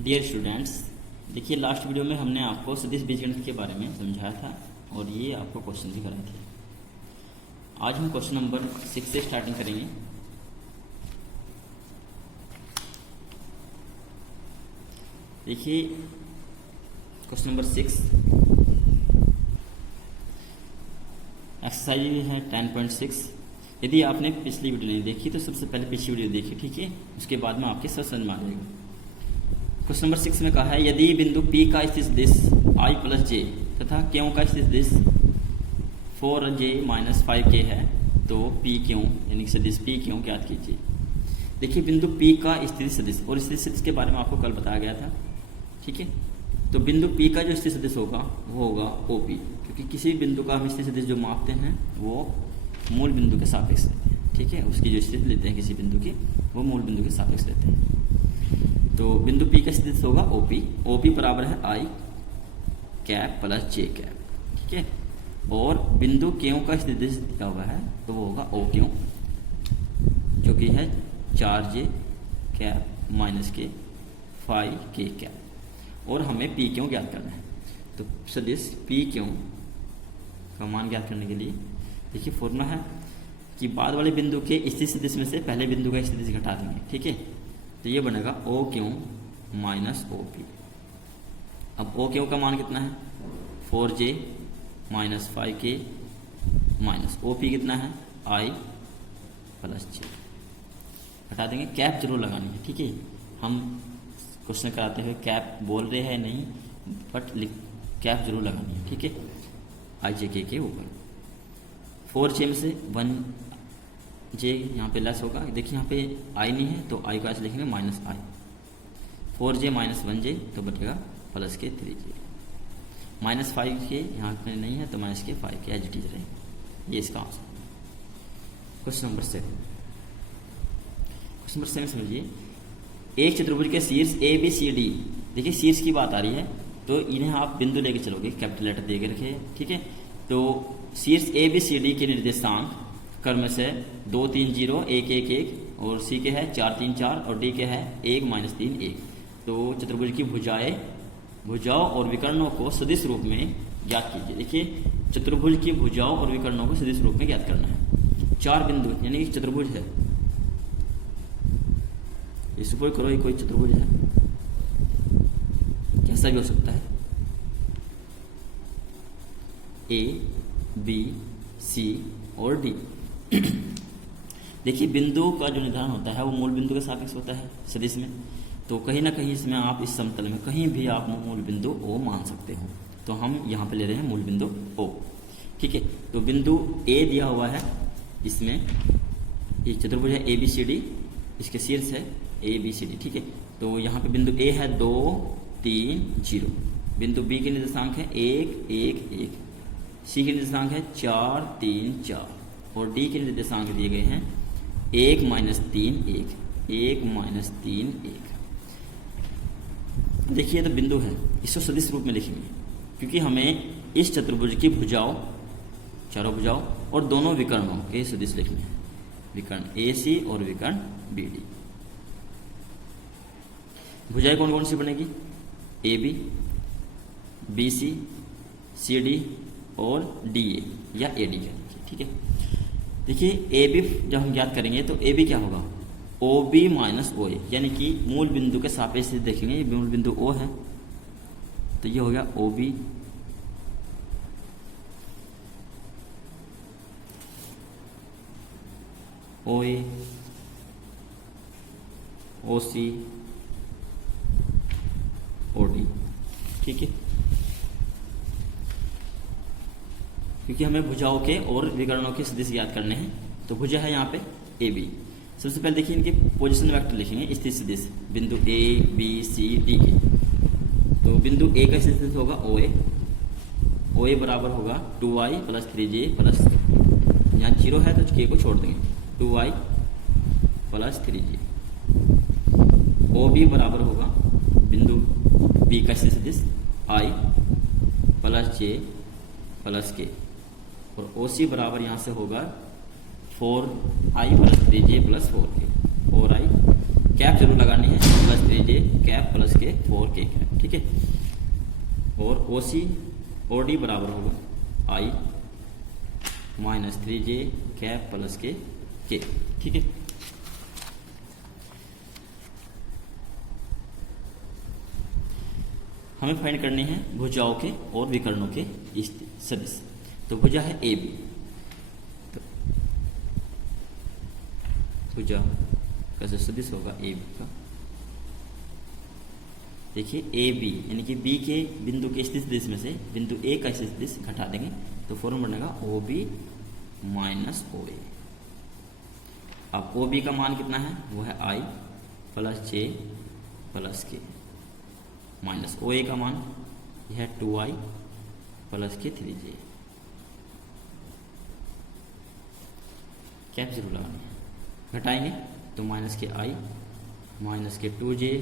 Dear students, देखिए last video में हमने आपको सदिश बीजगणित के बारे में समझाया था और ये आपको क्वेश्चन भी कराए थे। आज हम क्वेश्चन नंबर 6 से स्टार्टिंग करेंगे। देखिए क्वेश्चन नंबर 6 एक्सरसाइज है 10.6। यदि आपने पिछली वीडियो नहीं देखी तो सबसे पहले पिछली वीडियो देखिए, ठीक है। उसके बाद में आपके सब समझ में आ जाएगा। क्वेश्चन नंबर 6 में कहा है यदि बिंदु P का स्थित सदिश I प्लस J तथा Q का स्थित सदिश 4J माइनस 5K है तो P Q यानी कि सदिश P Q ज्ञात कीजिए। देखिए बिंदु P का स्थित सदिश और स्थित सदिश के बारे में आपको कल बताया गया था, ठीक है। तो बिंदु P का जो स्थित सदिश होगा वो होगा OP, क्योंकि किसी बिंदु का हम स्थित सदिश जो मापते हैं वो मूल बिंदु के सापेक्ष लेते हैं, ठीक है। उसकी जो स्थिति लेते हैं किसी बिंदु की वो मूल बिंदु के सापेक्ष लेते हैं। तो बिंदु P का स्थिति होगा OP बराबर है I cap plus J cap, ठीक है। और बिंदु Q का स्थिति दिया हुआ है तो वो होगा OQ जो कि है 4J कैप माइनस के 5K कैप। और हमें PQ ज्ञात करना है। तो सदिश PQ का मान ज्ञात करने के लिए देखिए फॉर्मूला है कि बाद वाले बिंदु के स्थित सदिश में से पहले बिंदु का स्थिति घटा देंगे, ठीक है। तो ये बनेगा OQ माइनस OP। अब OQ का मान कितना है 4J minus 5K minus OP कितना है I प्लस J। हटा देंगे, कैप जरूर लगानी है, ठीक है। हम क्वेश्चन कराते हुए कैप बोल रहे हैं नहीं, बट कैप जरूर लगानी है, ठीक है। IJK के ऊपर 4J में से 1J यहाँ पे लेस होगा। देखिए यहाँ पे I नहीं है तो I को ऐसे लिखेंगे minus I। 4J minus 1J तो बचेगा प्लस के 3J। माइनस 5K यहाँ पे नहीं है तो माइनस के 5K एज इट इज रहेंगे। ये इसका answer. Question number 7। Question number 7 समझिए, एक चतुर्भुज के शीर्ष ABCD, देखिए शीर्ष की बात आ रही है तो इन्हें आप बिंदु लेके चलोगे, कैपिटल लेटर दे के रखे, ठीक है। तो शीर्ष ABCD के निर्देशांक क्रम से 2 3 0 1 1 1 और C के है 4 3 4 और D के है 1 माइनस 3 1। तो चतुर्भुज की भुजाओं और विकर्णों को सदिश रूप में ज्ञात कीजिए। देखिए चतुर्भुज की भुजाओं और विकर्णों को सदिश रूप में ज्ञात करना है। 4 बिंदु यानी कि चतुर्भुज है, इस पर करो, ये कोई चतुर्भुज है, कैसा भी हो सकता है, A B C और D। देखिए बिंदु का जो निर्धारण होता है वो मूल बिंदु के सापेक्ष होता है सदिश में। तो कहीं ना कहीं इसमें आप इस समतल में कहीं भी आप मूल बिंदु O मान सकते हो। तो हम यहाँ पे ले रहे हैं मूल बिंदु O, ठीक है। तो बिंदु A दिया हुआ है, इसमें ये चतुर्भुज है ABCD, इसके शीर्ष है ABCD, ठीक है। तो यहाँ पे बिंदु A है 2 3 0, बिंदु B के निर्देशांक है 1 1 1, C के निर्देशांक है 4 3 4 और D के निर्देशांक दिए गए हैं 1 माइनस 3 1 1 माइनस 3 1। देखिए तो बिंदु है, इसको सदिश रूप में लिखेंगे क्योंकि हमें इस चतुर्भुज की भुजाओं, चारों भुजाओं और दोनों विकर्णों के सदिश लिखने हैं, विकर्ण AC और विकर्ण BD। भुजाएं कौन कौन सी बनेगी AB BC CD और DA या AD करेंगे, ठीक है। देखिए AB जब हम ज्ञात करेंगे तो AB क्या होगा OB माइनस OA, यानी कि मूल बिंदु के सापेक्ष से देखेंगे, ये मूल बिंदु O है तो ये हो गया OB OA OC OD, ठीक है। क्योंकि हमें भुजाओं के और विकर्णों के सदिश ज्ञात करने हैं। तो भुजा है यहाँ पे AB। सबसे पहले देखिए इनके पोजीशन वेक्टर लिखेंगे स्थित सदिश बिंदु A B C D के। तो बिंदु A का स्थित होगा OA बराबर होगा 2I प्लस 3J प्लस, यहाँ 0 है तो K को छोड़ देंगे, 2I प्लस 3J। OB बराबर होगा बिंदु B का स्थित सदिश I plus J plus K और OC बराबर यहाँ से होगा 4I plus 3J plus 4K, 4I cap जरूर लगानी है, प्लस 3J कैप प्लस के 4k कैप, ठीक है। और OC OD बराबर होगा I minus 3j cap plus के, ठीक है। हमें फाइंड करने हैं भुजाओं के और विकर्णों के सदिश। तो भुजा है AB, तो भुजा का जो सदिश होगा AB का, देखिए AB यानी कि B के बिंदु के स्थित दिश में से बिंदु A का स्थित दिश घटा देंगे तो फॉर्मूला बनेगा OB माइनस OA। अब OB का मान कितना है, वो है I plus J plus K minus OA का मान यह है 2I प्लस के 3J। कैप जरूर लगानी है, घटाएंगे तो माइनस के I माइनस के 2J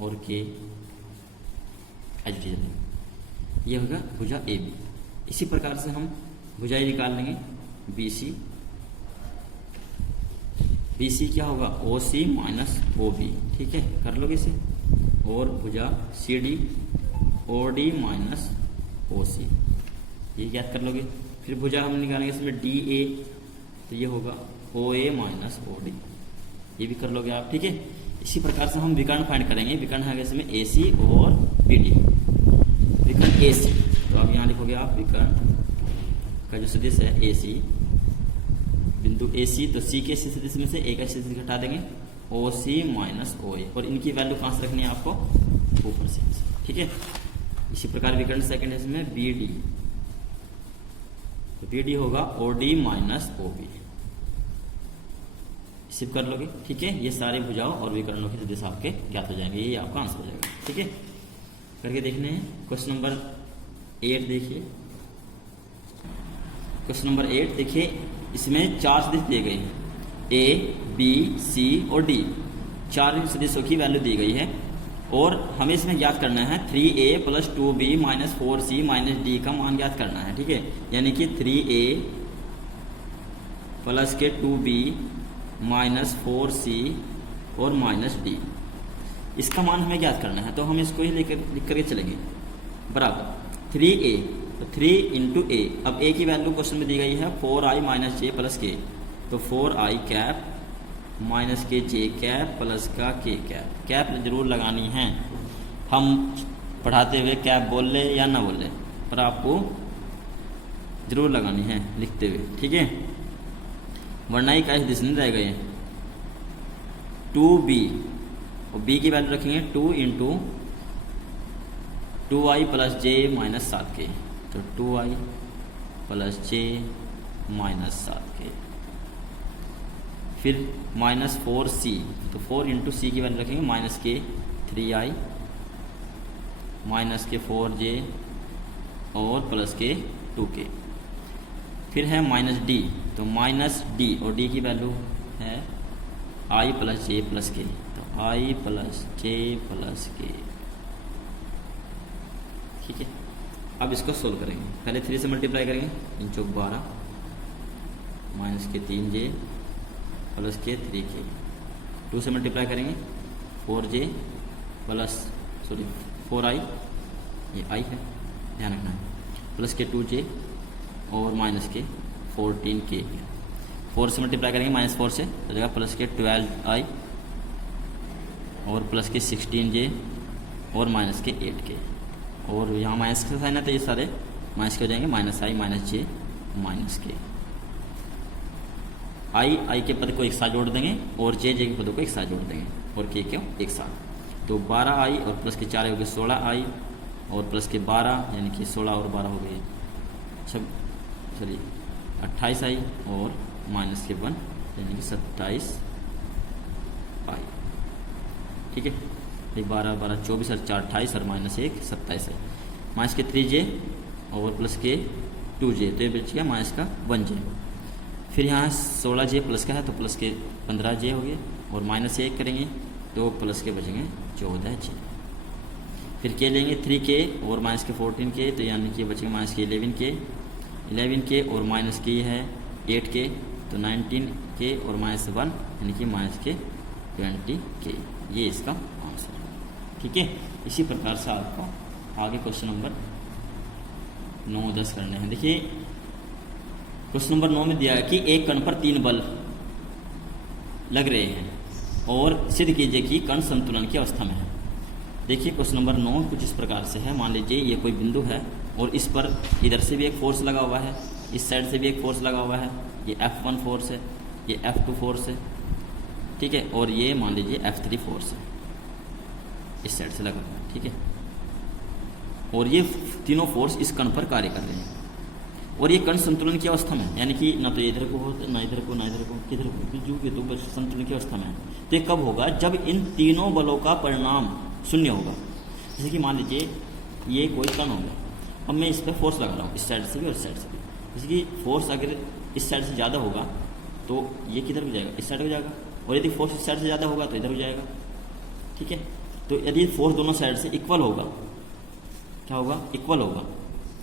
और K एच, ये होगा भुजा AB। इसी प्रकार से हम भुजाएं निकाल लेंगे BC। BC क्या होगा OC माइनस OB, ठीक है, कर लोगे इसे। और भुजा CD OD माइनस OC, ये ज्ञात कर लोगे। फिर भुजा हम निकालेंगे इसमें DA, तो ये होगा OA माइनस OD, ये भी कर लोगे आप, ठीक है। इसी प्रकार से हम विकर्ण फाइंड करेंगे। विकर्ण है इसमें AC और BD। विकर्ण AC, तो अब यहाँ लिखोगे आप विकर्ण का जो सदिश है AC, बिंदु AC, तो C के सदिश में से A का सदिश घटा देंगे OC माइनस OA, और इनकी वैल्यू कहाँ से रखनी है आपको, ऊपर से, ठीक है। इसी प्रकार विकर्ण सेकंड है इसमें BD, तो BD होगा OD माइनस OB, सिर्फ कर लोगे, ठीक है। ये सारे भुजाओं और विकर्णों के सदिश आपके ज्ञात हो जाएंगे, ये आपका आंसर हो जाएगा, ठीक है। करके देखने हैं क्वेश्चन नंबर 8। देखिए क्वेश्चन नंबर 8, देखिए इसमें 4 सदिश दिए गए हैं, A, B, C और D, 4 सदिशों की वैल्यू दी गई है और हमें इसमें ज्ञात करना है 3A plus 2B minus 4C minus D का मान ज्ञात करना है, ठीक है। यानी कि 3A प्लस के 2B माइनस 4C और माइनस D, इसका मान हमें ज्ञात करना है। तो हम इसको ही लेकर लिख करके चलेंगे, बराबर 3A, तो 3 इंटू A। अब A की वैल्यू क्वेश्चन में दी गई है 4I minus J plus K, तो 4I कैप माइनस के J कैप प्लस का K कैप। कैप जरूर लगानी है, हम पढ़ाते हुए कैप बोल ले या ना बोल ले, पर आपको जरूर लगानी है लिखते हुए, ठीक है। वरना ही कैसे दिश नहीं रह गए। 2B और B की वैल्यू रखेंगे 2 into 2I plus J minus 7K, तो 2I plus J minus 7K। फिर माइनस 4C, तो 4 इंटू C की वैल्यू रखेंगे माइनस के 3I माइनस के 4J और प्लस के 2K। फिर है माइनस D, तो माइनस D और D की वैल्यू है I plus J plus K, तो I plus J plus K, ठीक है। अब इसको सोल्व करेंगे, पहले 3 से मल्टीप्लाई करेंगे, 3 चौक 12 माइनस के 3J प्लस के 3K। 2 से मल्टीप्लाई करेंगे 4J प्लस 4I, ये I है, ध्यान रखना है, प्लस के 2J और माइनस के 14K। 4 से मल्टीप्लाई करेंगे माइनस 4 से, तो जगह प्लस के 12I और प्लस के 16J और माइनस के 8K, और यहाँ माइनस का साइन है तो ये सारे माइनस के हो जाएंगे, minus I minus J minus K। I के पद को एक साथ जोड़ देंगे और J के पदों को एक साथ जोड़ देंगे और K को एक साथ, तो 12I और प्लस के 4 हो गए 16I और प्लस के 12 यानी कि 16 और 12 हो गए 28I और माइनस के 1 यानी कि 27I, ठीक है। 12 12 24 और 4 28 और माइनस 1 27 है, माइनस के 3J और प्लस के 2J, तो ये बच गया माइनस का 1J। फिर यहाँ 16J प्लस का है तो प्लस के 15J हो गए और माइनस 1 करेंगे तो प्लस के बचेंगे 14J। फिर K लेंगे 3K और माइनस के 14K, तो यानी कि बचेंगे माइनस के 11K और माइनस की है 8K, तो 19K और माइनस 1 यानी कि माइनस के 20K, ये इसका आंसर है। ठीक है। इसी प्रकार से आपको आगे क्वेश्चन नंबर 9, 10 करने हैं। देखिए क्वेश्चन नंबर 9 में दिया है कि एक कण पर 3 बल लग रहे हैं और सिद्ध कीजिए कि कण संतुलन की अवस्था में है। देखिए क्वेश्चन नंबर 9 कुछ इस प्रकार से है। मान लीजिए ये कोई बिंदु है और इस पर इधर से भी एक फोर्स लगा हुआ है, इस साइड से भी एक फोर्स लगा हुआ है, ये F1 फोर्स है, ये F2 फोर्स है, ठीक है, और ये मान लीजिए F3 फोर्स है, इस साइड से लगा हुआ है, ठीक है। और ये तीनों फोर्स इस कण पर कार्य कर रहे हैं और ये कण संतुलन की अवस्था में है, यानी कि ना तो इधर को हो, ना इधर को, ना इधर को, किधर को, जो कि तो बस संतुलन की अवस्था में है। तो ये कब होगा? जब इन तीनों बलों का परिणाम शून्य होगा। जैसे कि मान लीजिए ये कोई कण हो गया, अब मैं इस पर फोर्स लगा रहा हूँ, इस साइड से भी और इस साइड से भी। जैसे कि फोर्स अगर इस साइड से ज़्यादा होगा तो ये किधर हो जाएगा? इस साइड हो जाएगा, और यदि फोर्स इस साइड से ज़्यादा होगा तो इधर हो जाएगा, ठीक है। तो यदि फोर्स दोनों साइड से इक्वल होगा, क्या होगा? इक्वल होगा,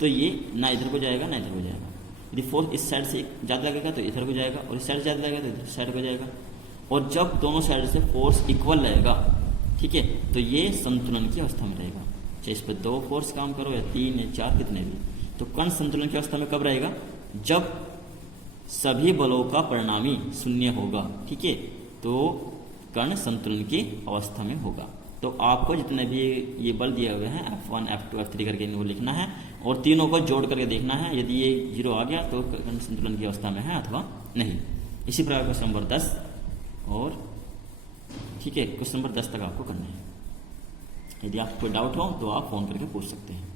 तो ये ना इधर को जाएगा ना इधर को जाएगा। यदि फोर्स इस साइड से ज़्यादा लगेगा तो इधर को जाएगा, और इस साइड से ज़्यादा लगेगा तो इधर साइड को जाएगा। और जब दोनों साइड से फोर्स इक्वल रहेगा, ठीक है, तो ये संतुलन की अवस्था में रहेगा। चाहे इस पर 2 फोर्स काम करो या 3 या 4 कितने भी, तो कण संतुलन की अवस्था में कब रहेगा? जब सभी बलों का परिणामी शून्य होगा, ठीक है, तो कण संतुलन की अवस्था में होगा। तो आपको जितने भी ये बल दिए हुए हैं F1, F2, F3 करके इनको लिखना है और तीनों को जोड़ करके देखना है, यदि ये 0 आ गया तो कण संतुलन की अवस्था में है अथवा नहीं। इसी प्रकार क्वेश्चन नंबर 10 और ठीक है, क्वेश्चन नंबर 10 तक आपको करना है। यदि आपको कोई डाउट हो तो आप फ़ोन करके पूछ सकते हैं।